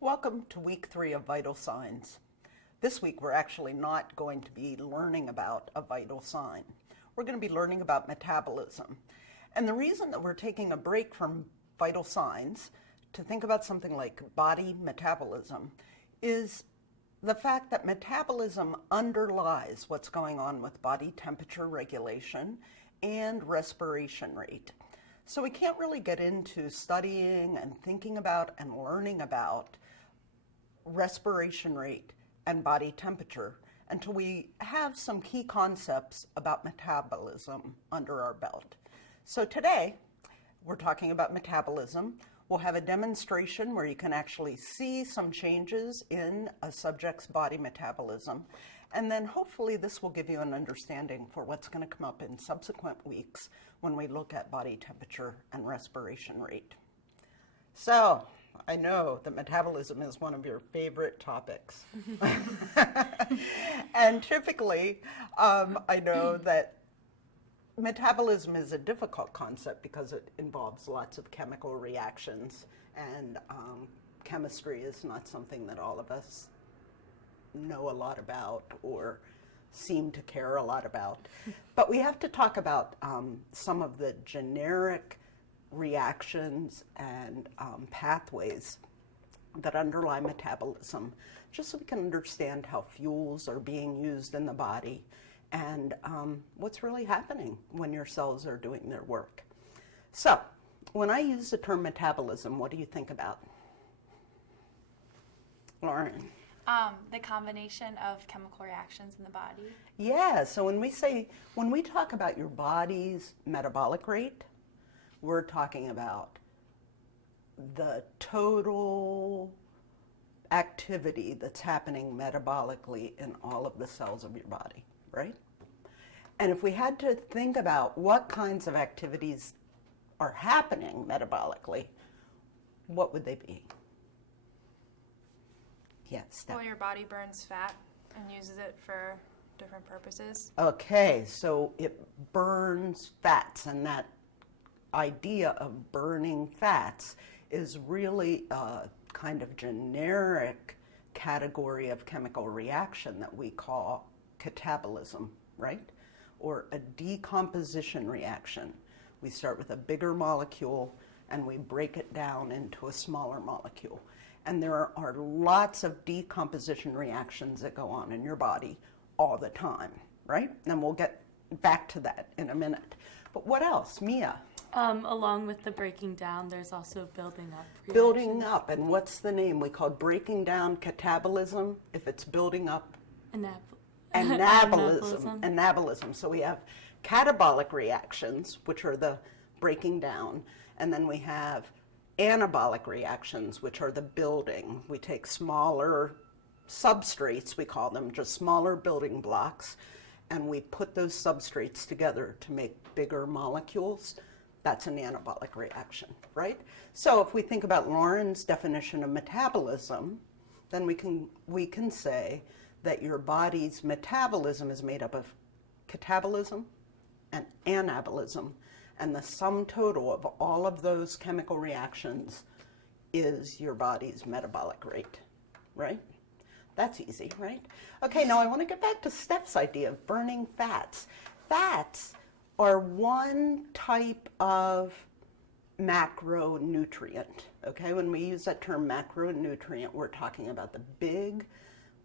Welcome to week 3 of Vital Signs. This week we're actually not going to be learning about a vital sign. We're going to be learning about metabolism. And the reason that we're taking a break from vital signs to think about something like body metabolism is the fact that metabolism underlies what's going on with body temperature regulation and respiration rate. So we can't really get into studying and thinking about and learning about respiration rate and body temperature until we have some key concepts about metabolism under our belt. So today, we're talking about metabolism. We'll have a demonstration where you can actually see some changes in a subject's body metabolism. And then hopefully this will give you an understanding for what's going to come up in subsequent weeks when we look at body temperature and respiration rate. So, I know that metabolism is one of your favorite topics. And typically, I know that metabolism is a difficult concept because it involves lots of chemical reactions, and chemistry is not something that all of us know a lot about or seem to care a lot about. But we have to talk about some of the generic reactions and pathways that underlie metabolism, just so we can understand how fuels are being used in the body and what's really happening when your cells are doing their work. So, when I use the term metabolism, what do you think about? Lauren? The combination of chemical reactions in the body. Yeah, so when we talk about your body's metabolic rate, we're talking about the total activity that's happening metabolically in all of the cells of your body, right? And if we had to think about what kinds of activities are happening metabolically, what would they be? Yes. Well, your body burns fat and uses it for different purposes. Okay, so it burns fats, and that idea of burning fats is really a kind of generic category of chemical reaction that we call catabolism, right? Or a decomposition reaction. We start with a bigger molecule and we break it down into a smaller molecule. And there are lots of decomposition reactions that go on in your body all the time, right? And we'll get back to that in a minute. But what else, Mia? Along with the breaking down, there's also building up reactions. Building up, and what's the name? We call breaking down catabolism if it's building up. Anabolism. So we have catabolic reactions, which are the breaking down, and then we have anabolic reactions, which are the building. We take smaller substrates, we call them, just smaller building blocks, and we put those substrates together to make bigger molecules. That's an anabolic reaction, right? So if we think about Lauren's definition of metabolism, then we can say that your body's metabolism is made up of catabolism and anabolism, and the sum total of all of those chemical reactions is your body's metabolic rate, right? That's easy, right? Okay, now I want to get back to Steph's idea of burning fats. Fats are one type of macronutrient, okay? When we use that term macronutrient, we're talking about the big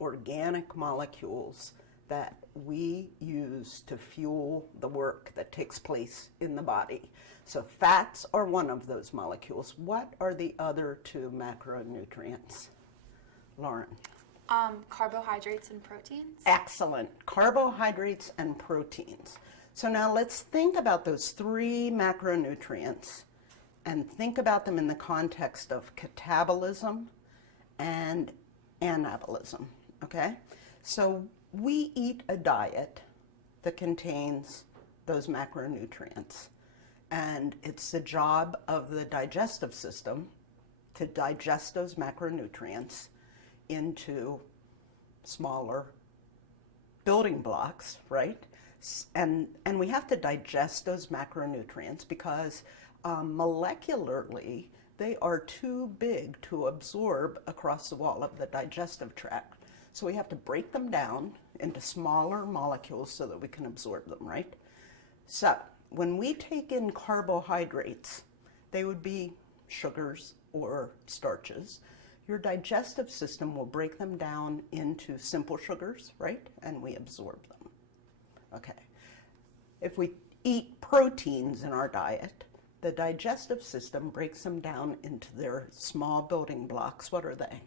organic molecules that we use to fuel the work that takes place in the body. So fats are one of those molecules. What are the other two macronutrients? Lauren? Carbohydrates and proteins. Excellent. Carbohydrates and proteins. So now let's think about those three macronutrients and think about them in the context of catabolism and anabolism, okay? So we eat a diet that contains those macronutrients, and it's the job of the digestive system to digest those macronutrients into smaller building blocks, right? And we have to digest those macronutrients because molecularly they are too big to absorb across the wall of the digestive tract. So we have to break them down into smaller molecules so that we can absorb them, right? So when we take in carbohydrates, they would be sugars or starches. Your digestive system will break them down into simple sugars, right? And we absorb them. Okay. If we eat proteins in our diet, the digestive system breaks them down into their small building blocks. What are they?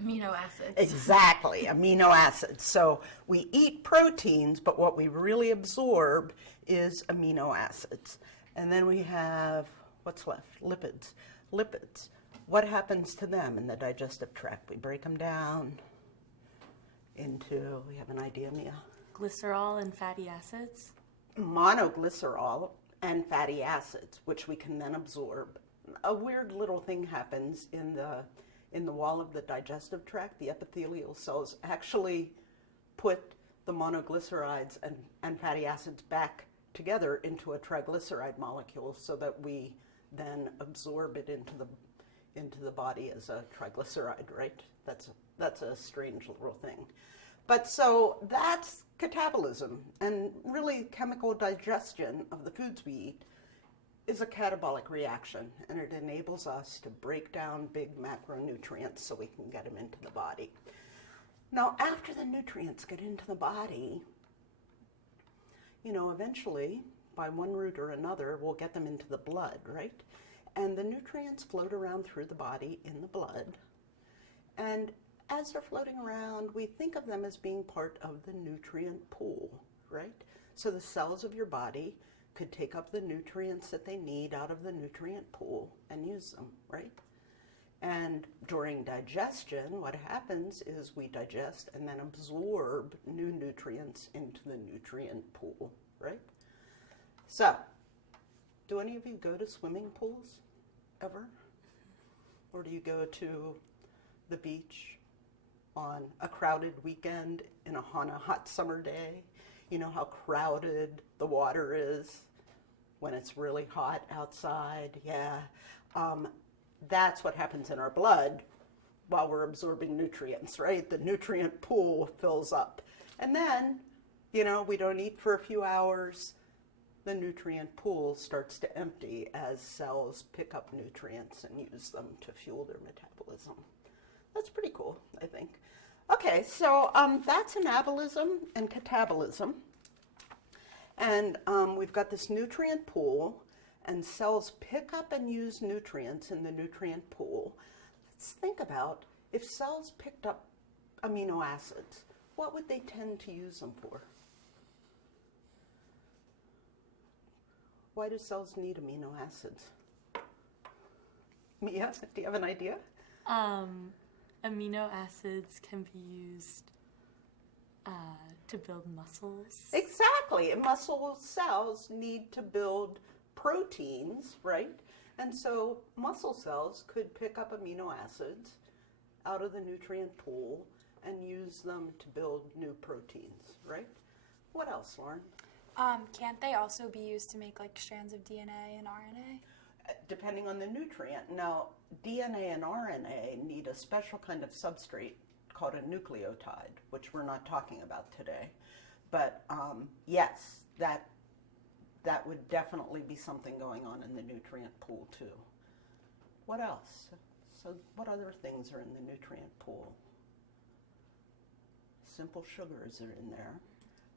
Amino acids. Exactly, amino acids. So we eat proteins, but what we really absorb is amino acids. And then we have, what's left? Lipids. Lipids. What happens to them in the digestive tract? We break them down into, we have an idea, Mia? Glycerol and fatty acids. Monoglycerol and fatty acids, which we can then absorb. A weird little thing happens in the wall of the digestive tract. The epithelial cells actually put the monoglycerides and fatty acids back together into a triglyceride molecule so that we then absorb it into the body as a triglyceride, right? That's a strange little thing. But so that's catabolism, and really chemical digestion of the foods we eat is a catabolic reaction, and it enables us to break down big macronutrients so we can get them into the body. Now, after the nutrients get into the body, eventually, by one route or another, we'll get them into the blood, right? And the nutrients float around through the body in the blood. And as they're floating around, we think of them as being part of the nutrient pool, right? So the cells of your body could take up the nutrients that they need out of the nutrient pool and use them, right? And during digestion, what happens is we digest and then absorb new nutrients into the nutrient pool, right? So, do any of you go to swimming pools ever? Or do you go to the beach on a crowded weekend on a hot summer day? You know how crowded the water is when it's really hot outside? Yeah. That's what happens in our blood while we're absorbing nutrients, right? The nutrient pool fills up. And then, we don't eat for a few hours. The nutrient pool starts to empty as cells pick up nutrients and use them to fuel their metabolism. That's pretty cool, I think. Okay, so that's anabolism and catabolism. And we've got this nutrient pool, and cells pick up and use nutrients in the nutrient pool. Let's think about if cells picked up amino acids, what would they tend to use them for? Why do cells need amino acids? Mia, do you have an idea? Amino acids can be used to build muscles. Exactly. And muscle cells need to build proteins, right? And so muscle cells could pick up amino acids out of the nutrient pool and use them to build new proteins, right? What else, Lauren? Can't they also be used to make like strands of DNA and RNA? Depending on the nutrient. Now, DNA and RNA need a special kind of substrate called a nucleotide, which we're not talking about today. But yes, that would definitely be something going on in the nutrient pool too. What else? So what other things are in the nutrient pool? Simple sugars are in there.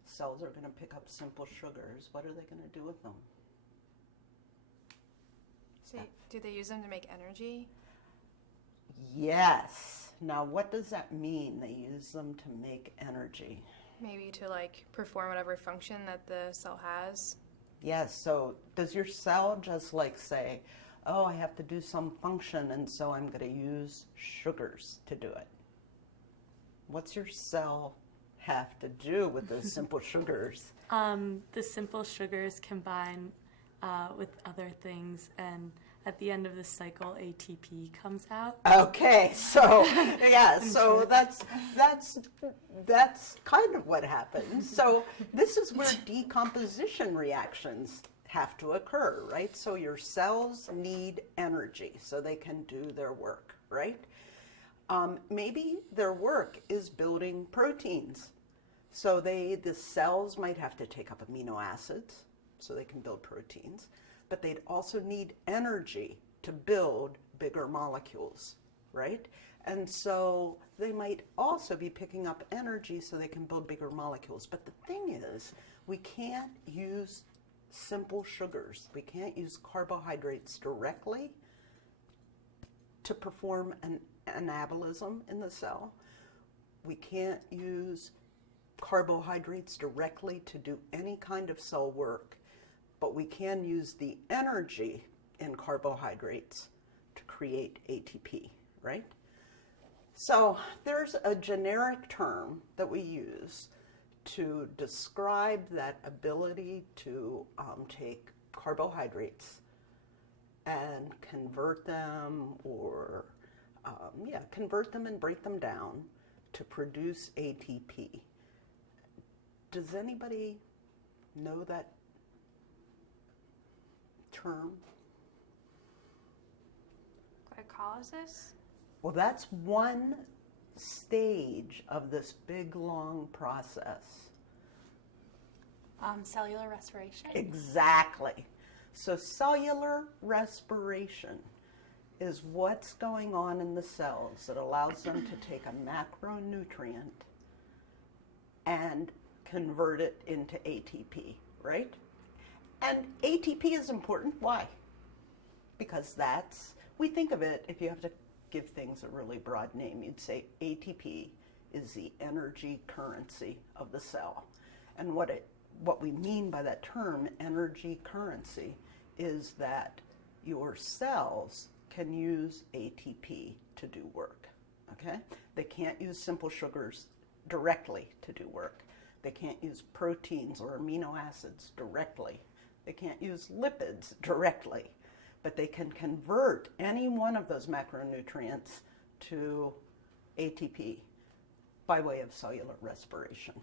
Cells are going to pick up simple sugars. What are they going to do with them? So do they use them to make energy? Yes. Now, what does that mean? They use them to make energy. Maybe to like perform whatever function that the cell has. Yes. So does your cell just like say, oh, I have to do some function, and so I'm going to use sugars to do it? What's your cell have to do with those simple sugars? The simple sugars combine with other things, and at the end of the cycle, ATP comes out. Okay, so yeah, so that's kind of what happens. So this is where decomposition reactions have to occur, right? So your cells need energy so they can do their work, right? Maybe their work is building proteins. So the cells might have to take up amino acids so they can build proteins, but they'd also need energy to build bigger molecules, right? And so they might also be picking up energy so they can build bigger molecules. But the thing is, we can't use simple sugars. We can't use carbohydrates directly to perform an anabolism in the cell. We can't use carbohydrates directly to do any kind of cell work, but we can use the energy in carbohydrates to create ATP, right? So there's a generic term that we use to describe that ability to take carbohydrates and convert them convert them and break them down to produce ATP. Does anybody know that term? Glycolysis? Well, that's one stage of this big, long process. Cellular respiration. Exactly. So cellular respiration is what's going on in the cells that allows them to take a macronutrient and convert it into ATP, right? And ATP is important. Why? Because we think of it, if you have to give things a really broad name, you'd say ATP is the energy currency of the cell. And what we mean by that term, energy currency, is that your cells can use ATP to do work, okay? They can't use simple sugars directly to do work. They can't use proteins or amino acids directly. They can't use lipids directly, but they can convert any one of those macronutrients to ATP by way of cellular respiration.